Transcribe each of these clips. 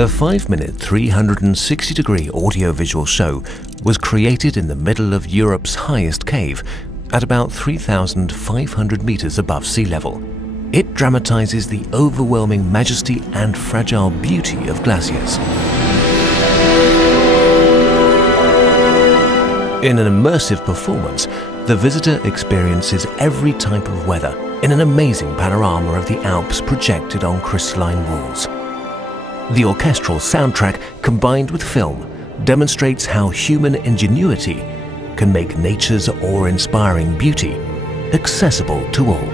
The 5-minute 360-degree audiovisual show was created in the middle of Europe's highest cave, at about 3,500 meters above sea level. It dramatizes the overwhelming majesty and fragile beauty of glaciers. In an immersive performance, the visitor experiences every type of weather in an amazing panorama of the Alps projected on crystalline walls. The orchestral soundtrack, combined with film, demonstrates how human ingenuity can make nature's awe-inspiring beauty accessible to all.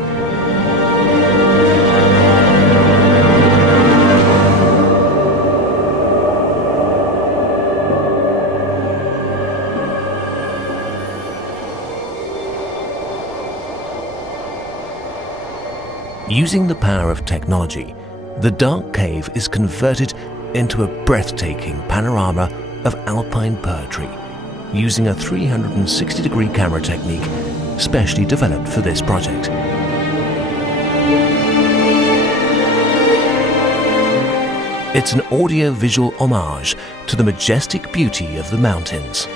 Using the power of technology, the dark cave is converted into a breathtaking panorama of alpine poetry, using a 360-degree camera technique specially developed for this project. It's an audio-visual homage to the majestic beauty of the mountains.